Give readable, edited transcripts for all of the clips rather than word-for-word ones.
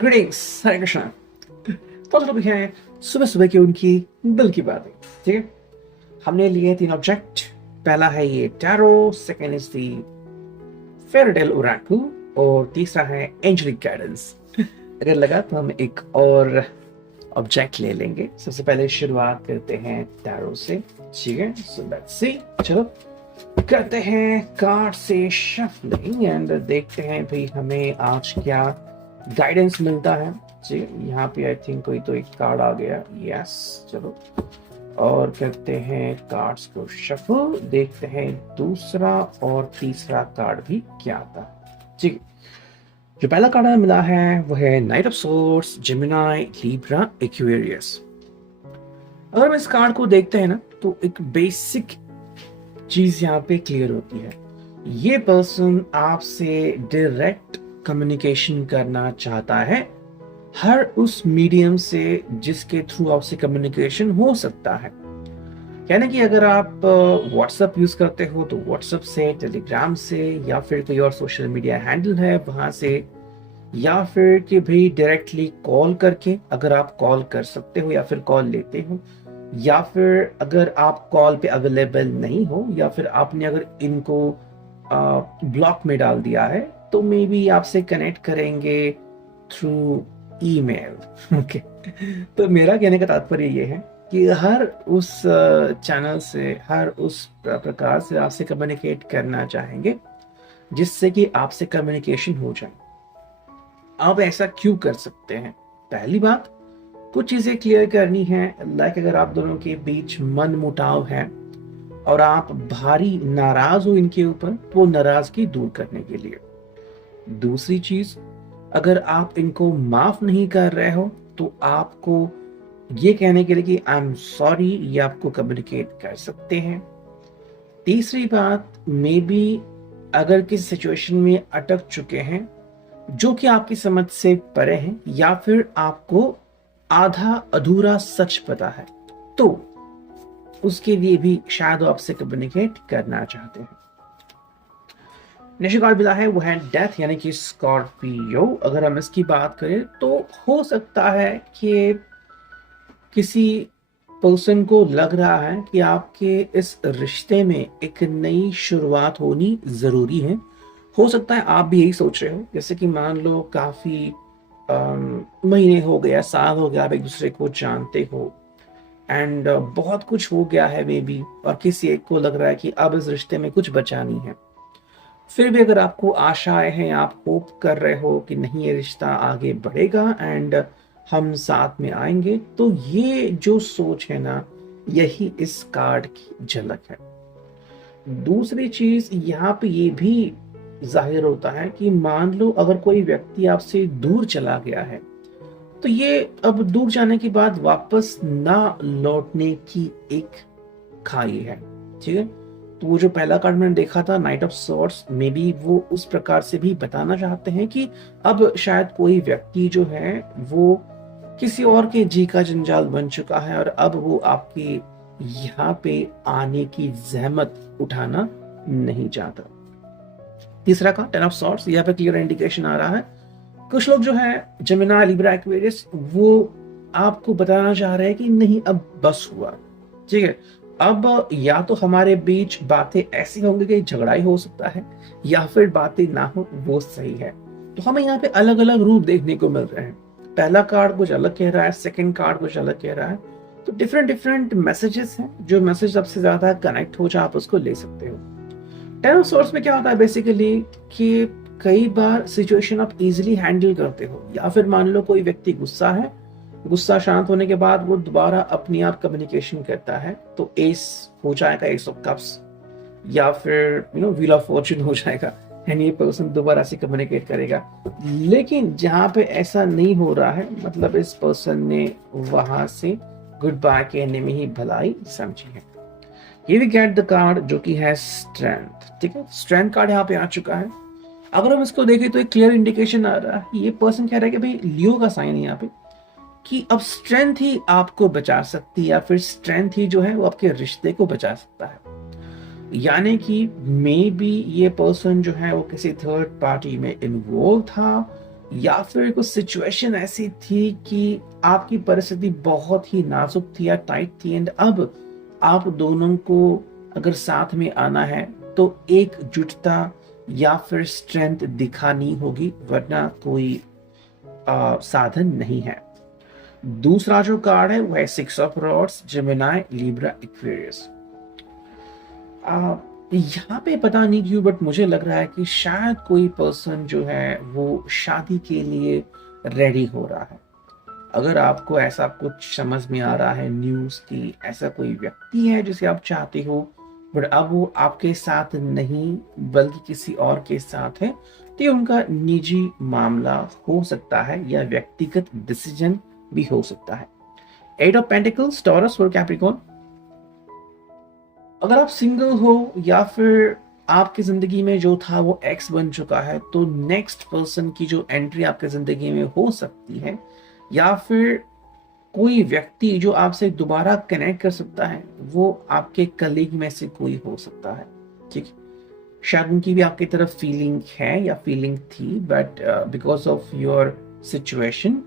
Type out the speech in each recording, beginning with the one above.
Greetings, हरे कृष्णा। तो चलो भी हैं सुबह सुबह की उनकी दिल की बातें। ठीक है, हमने लिए 3 ऑब्जेक्ट। पहला है ये tarot, second is the fairytale oracle और तीसरा है एंजेलिक गाइडेंस। अगर लगा तो हम एक और ऑब्जेक्ट ले लेंगे। सबसे पहले शुरुआत करते हैं टैरो से। ठीक है, सो लेट्स सी। चलो करते हैं कार्ड से शफलिंग एंड देखते हैं भाई हमें आज क्या गाइडेंस मिलता है। जी, यहाँ पे आई थिंक कोई तो एक कार्ड आ गया। यस, चलो और करते हैं कार्ड्स को शफल। देखते हैं दूसरा और तीसरा कार्ड भी क्या आता है। जी, जो पहला कार्ड हमें मिला है वो है night of swords, Gemini, Libra, Aquarius. अगर हम इस कार्ड को देखते हैं ना तो एक बेसिक चीज यहाँ पे क्लियर होती है। ये पर्सन आपसे डायरेक्ट कम्युनिकेशन करना चाहता है, हर उस मीडियम से जिसके थ्रू आपसे कम्युनिकेशन हो सकता है। यानी कि अगर आप व्हाट्सएप यूज करते हो तो व्हाट्सएप से, टेलीग्राम से, या फिर कोई और सोशल मीडिया हैंडल है वहां से, या फिर कि भाई डायरेक्टली कॉल करके अगर आप कॉल कर सकते हो या फिर कॉल लेते हो, या फिर अगर आप कॉल पे अवेलेबल नहीं हो या फिर आपने अगर इनको ब्लॉक में डाल दिया है तो मे बी आपसे कनेक्ट करेंगे थ्रू ईमेल। ओके, तो मेरा कहने का तात्पर्य ये है कि हर उस चैनल से, हर उस प्रकार से आपसे कम्युनिकेट करना चाहेंगे जिससे कि आपसे कम्युनिकेशन हो जाए। आप ऐसा क्यों कर सकते हैं? पहली बात, कुछ चीजें क्लियर करनी है। लाइक अगर आप दोनों के बीच मन मुटाव है और आप भारी नाराज हो इनके ऊपर, वो नाराजगी दूर करने के लिए। दूसरी चीज, अगर आप इनको माफ नहीं कर रहे हो तो आपको ये कहने के लिए कि आई एम सॉरी, ये आपको कम्युनिकेट कर सकते हैं। तीसरी बात, मे बी अगर किसी सिचुएशन में अटक चुके हैं जो कि आपकी समझ से परे हैं, या फिर आपको आधा अधूरा सच पता है, तो उसके लिए भी शायद वो आपसे कम्युनिकेट करना चाहते हैं। नेक्स्ट कार्ड मिला है वो है डेथ, यानी कि स्कॉर्पियो। अगर हम इसकी बात करें तो हो सकता है कि किसी पर्सन को लग रहा है कि आपके इस रिश्ते में एक नई शुरुआत होनी जरूरी है। हो सकता है आप भी यही सोच रहे हो, जैसे कि मान लो काफी महीने हो गया, साल हो गया, आप एक दूसरे को जानते हो एंड बहुत कुछ हो गया है मे बी, और किसी एक को लग रहा है कि अब इस रिश्ते में कुछ बचा नहीं है। फिर भी अगर आपको आशाएं हैं, आप होप कर रहे हो कि नहीं ये रिश्ता आगे बढ़ेगा एंड हम साथ में आएंगे, तो ये जो सोच है ना, यही इस कार्ड की झलक है। दूसरी चीज यहाँ पे ये भी जाहिर होता है कि मान लो अगर कोई व्यक्ति आपसे दूर चला गया है तो ये अब दूर जाने के बाद वापस ना लौटने की एक खाई है। ठीक है, तो वो जो पहला कार्ड मैंने देखा था night of swords, may be वो उस प्रकार से भी बताना चाहते हैं कि अब शायद कोई व्यक्ति जो है वो किसी और के जी का जंजाल बन चुका है और अब वो आपके यहाँ पे आने की जहमत उठाना नहीं चाहता। तीसरा का टेन ऑफ सॉर्ड्स, यहाँ पे क्लियर इंडिकेशन आ रहा है कुछ लोग जो है जेमिनी, लिब्रा, एक्वेरियस, वो आपको बताना चाह रहे हैं कि नहीं अब बस हुआ। ठीक है, अब या तो हमारे बीच बातें ऐसी होंगी कि झगड़ा ही हो सकता है, या फिर बातें ना हो, वो सही है। तो हमें यहाँ पे अलग अलग रूप देखने को मिल रहे हैं। पहला कार्ड कुछ अलग कह रहा है, सेकंड कार्ड कुछ अलग कह रहा है। तो डिफरेंट डिफरेंट मैसेजेस हैं, जो मैसेज सबसे ज्यादा कनेक्ट हो जाए आप उसको ले सकते हो। टेन ऑफ सोर्ड्स में क्या होता है बेसिकली कि कई बार सिचुएशन आप इजीली हैंडल करते हो, या फिर मान लो कोई व्यक्ति गुस्सा है, गुस्सा शांत होने के बाद वो दोबारा अपने आप कम्युनिकेशन करता है, तो एस हो जाएगा, एस ऑफ कप्स, या फिर व्हील ऑफ फॉर्चून हो जाएगा एंड ये पर्सन दोबारा से कम्युनिकेट करेगा। लेकिन जहां पे ऐसा नहीं हो रहा है, मतलब इस पर्सन ने वहां से गुड बाय कहने में ही भलाई समझी है। ये भी गेट द कार्ड जो कि है स्ट्रेंथ। ठीक है, स्ट्रेंथ कार्ड यहाँ पे आ चुका है। अगर हम इसको देखें तो एक क्लियर इंडिकेशन आ रहा है, ये पर्सन कह रहा है कि भाई लियो का साइन है यहाँ पे, कि अब स्ट्रेंथ ही आपको बचा सकती है, या फिर स्ट्रेंथ ही जो है वो आपके रिश्ते को बचा सकता है। यानी कि मे बी ये पर्सन जो है वो किसी थर्ड पार्टी में इन्वॉल्व था, या फिर कुछ सिचुएशन ऐसी थी कि आपकी परिस्थिति बहुत ही नाजुक थी या टाइट थी, एंड अब आप दोनों को अगर साथ में आना है तो एकजुटता या फिर स्ट्रेंथ दिखानी होगी, वरना कोई साधन नहीं है। दूसरा जो कार्ड है वो है six of rods, Gemini, Libra, Aquarius. यहाँ पे पता नहीं क्यों बट मुझे लग रहा है कि शायद कोई पर्सन जो है वो शादी के लिए रेडी हो रहा है। अगर आपको ऐसा कुछ समझ में आ रहा है न्यूज़ की ऐसा कोई व्यक्ति है जिसे आप चाहते हो बट अब वो आपके साथ नहीं बल्कि किसी और के साथ है, तो ये उनका निजी मामला हो सकता है या व्यक्तिगत डिसीजन भी हो सकता है। एट ऑफ पेंटिकल्स, टॉरस और कैप्रिकॉर्न। अगर आप सिंगल हो या फिर आपकी जिंदगी में जो था वो एक्स बन चुका है, तो नेक्स्ट पर्सन की जो एंट्री आपकी जिंदगी में हो सकती है या फिर कोई व्यक्ति जो आपसे दोबारा कनेक्ट कर सकता है वो आपके कलीग में से कोई हो सकता है। ठीक है, शायद उनकी भी आपकी तरफ फीलिंग है या फीलिंग थी, but because of your situation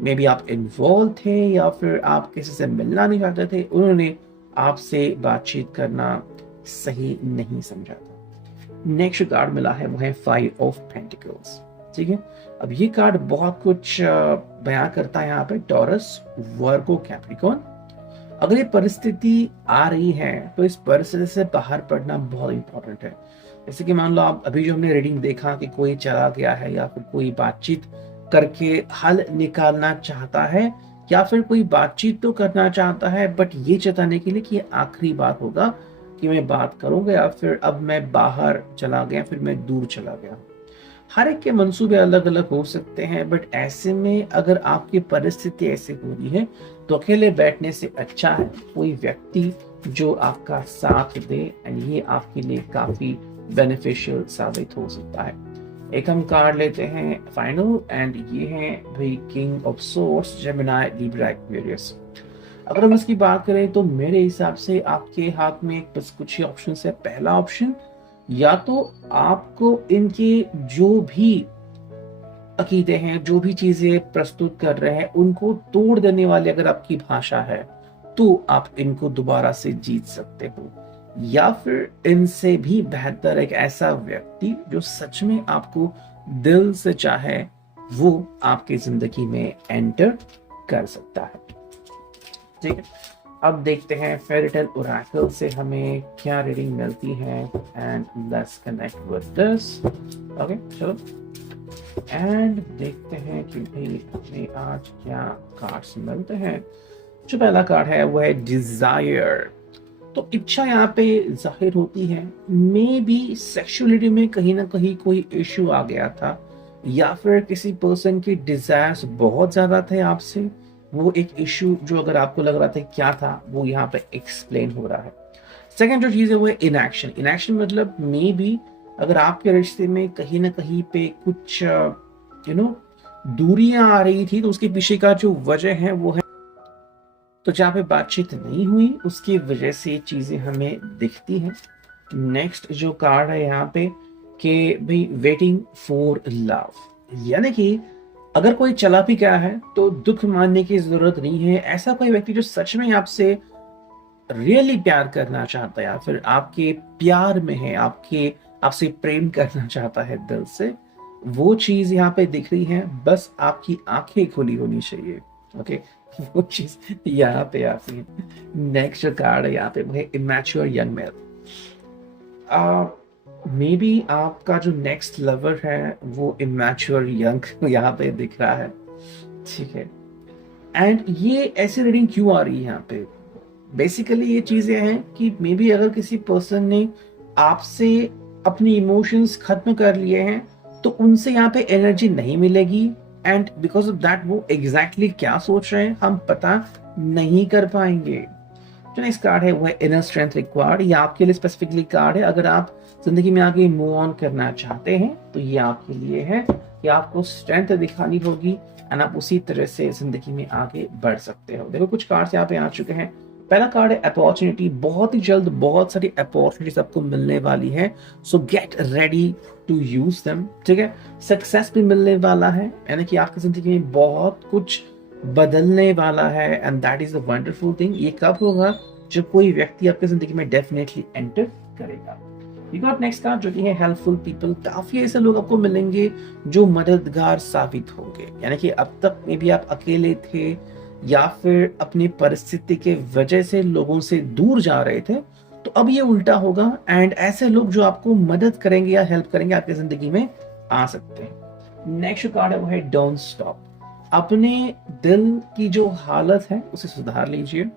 may be आप इन्वॉल्व थे या फिर आप किसी से मिलना नहीं चाहते थे, उन्होंने आपसे बातचीत करना सही नहीं समझा था। नेक्स्ट कार्ड मिला है वो है फाइव ऑफ पेंटिकल्स। ठीक है, अब ये कार्ड बहुत कुछ बयां करता है यहाँ पे, टॉरस, वर्गो, कैप्रिकॉर्न। अगर ये परिस्थिति आ रही है तो इस परिस्थिति से बाहर पड़ना बहुत इंपॉर्टेंट है। जैसे कि मान लो आप अभी जो हमने रीडिंग देखा कि कोई चला गया है या फिर कोई बातचीत करके हल निकालना चाहता है या फिर कोई बातचीत तो करना चाहता है बट ये जताने के लिए कि ये आखिरी बार होगा कि मैं बात करूंगा या फिर अब मैं बाहर चला गया फिर मैं दूर चला गया। हर एक के मंसूबे अलग अलग हो सकते हैं बट ऐसे में अगर आपकी परिस्थिति ऐसी हो रही है तो अकेले बैठने से अच्छा है कोई व्यक्ति जो आपका साथ दे, एंड ये आपके लिए काफी बेनिफिशियल साबित हो सकता है। एक हम कार्ड लेते हैं फाइनल, एंड ये है भाई king of swords, Gemini, Libra, Aquarius. अगर हम इसकी बात करें तो मेरे हिसाब से आपके हाथ में बस कुछ ही ऑप्शन है। पहला ऑप्शन, या तो आपको इनके जो भी अकीदे हैं जो भी चीजें प्रस्तुत कर रहे हैं उनको तोड़ देने वाली अगर आपकी भाषा है तो आप इनको दोबारा से जीत सकते हो, या फिर इनसे भी बेहतर एक ऐसा व्यक्ति जो सच में आपको दिल से चाहे वो आपकी जिंदगी में एंटर कर सकता है। ठीक है, अब देखते हैं फेयरीटेल ओरेकल से हमें क्या रीडिंग मिलती है, and let's connect with this. Okay, चलो एंड देखते हैं कि भाई हमें आज क्या कार्ड्स मिलते हैं। जो पहला कार्ड है वो है डिजायर। तो इच्छा यहाँ पे जाहिर होती है, मे बी सेक्सुअलिटी में कहीं ना कहीं कोई इश्यू आ गया था या फिर किसी पर्सन की डिजायर्स बहुत ज्यादा थे आपसे, वो एक इश्यू जो अगर आपको लग रहा था क्या था वो यहाँ पे एक्सप्लेन हो रहा है। सेकंड जो चीज है वो है इनएक्शन। इनएक्शन मतलब मे बी अगर आपके रिश्ते में कहीं ना कहीं पे कुछ दूरियां आ रही थी तो उसके पीछे का जो वजह है वो है, तो जहाँ पे बातचीत नहीं हुई उसकी वजह से ये चीजें हमें दिखती हैं। नेक्स्ट जो कार्ड है यहाँ पे कि भाई वेटिंग फॉर लव, यानी कि अगर कोई चला भी गया है तो दुख मानने की जरूरत नहीं है। ऐसा कोई व्यक्ति जो सच में आपसे रियली प्यार करना चाहता है या फिर आपके प्यार में है, आपसे प्रेम करना चाहता है दिल से, वो चीज यहाँ पे दिख रही है, बस आपकी आंखें खुली होनी चाहिए। ओके, वो चीज यहाँ पे आती है। नेक्स्ट कार्ड है यहाँ पे वो है immature young mail. May be आपका जो नेक्स्ट लवर है वो इमैच्योर यंग यहाँ पे दिख रहा है। ठीक है, एंड ये ऐसी रीडिंग क्यों आ रही है यहाँ पे, बेसिकली ये चीजें हैं कि मे बी अगर किसी पर्सन ने आपसे अपनी इमोशंस खत्म कर लिए हैं तो उनसे यहाँ पे एनर्जी नहीं मिलेगी, एंड बिकॉज ऑफ दैट वो एग्जैक्टली क्या सोच रहे हैं हम पता नहीं कर पाएंगे। जो नेक्स्ट कार्ड है वो है इनर स्ट्रेंथ रिक्वायर्ड। ये आपके लिए स्पेसिफिकली कार्ड है, अगर आप जिंदगी में आगे मूव ऑन करना चाहते हैं तो ये आपके लिए है कि आपको स्ट्रेंथ दिखानी होगी एंड आप उसी तरह से जिंदगी में आगे बढ़ सकते हो। देखो कुछ कार्ड्स यहाँ पे आ चुके हैं, पहला कार्ड है अपॉर्चुनिटी। बहुत ही जल्द बहुत सारी अपॉर्चुनिटीज आपको मिलने वाली है, so get ready to use them. ठीक है, सक्सेस भी मिलने वाला है, यानी कि आपकी जिंदगी में बहुत कुछ बदलने वाला है, and that is a wonderful thing. ये कब होगा? जब कोई व्यक्ति आपकी जिंदगी में डेफिनेटली एंटर करेगा। वी गॉट नेक्स्ट कार्ड जो कि है हेल्पफुल पीपल। काफी ऐसे लोग आपको मिलेंगे जो मददगार साबित होंगे, यानी कि अब तक में भी आप अकेले थे या फिर अपनी परिस्थिति के वजह से लोगों से दूर जा रहे थे, तो अब ये उल्टा होगा, एंड ऐसे लोग जो आपको मदद करेंगे या हेल्प करेंगे आपकी जिंदगी में आ सकते हैं। नेक्स्ट कार्ड है वो है डोंट स्टॉप। अपने दिल की जो हालत है उसे सुधार लीजिए,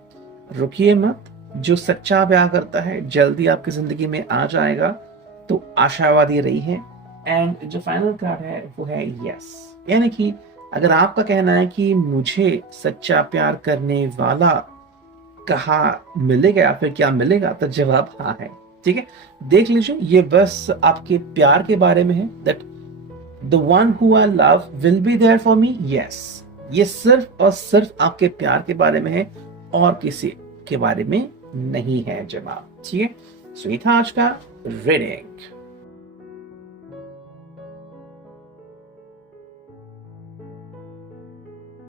रुकिए मत। जो सच्चा प्यार करता है जल्दी आपकी जिंदगी में आ जाएगा, तो आशावादी रही है। एंड जो फाइनल कार्ड है वो है यस, यानी कि अगर आपका कहना है कि मुझे सच्चा प्यार करने वाला कहाँ मिलेगा या फिर क्या मिलेगा, तो जवाब हाँ है। ठीक है, देख लीजिए, ये बस आपके प्यार के बारे में है, that the one who I love will be there for me. Yes, ये सिर्फ और सिर्फ आपके प्यार के बारे में है और किसी के बारे में नहीं है जवाब। ठीक है, सो ये था आज का रीडिंग।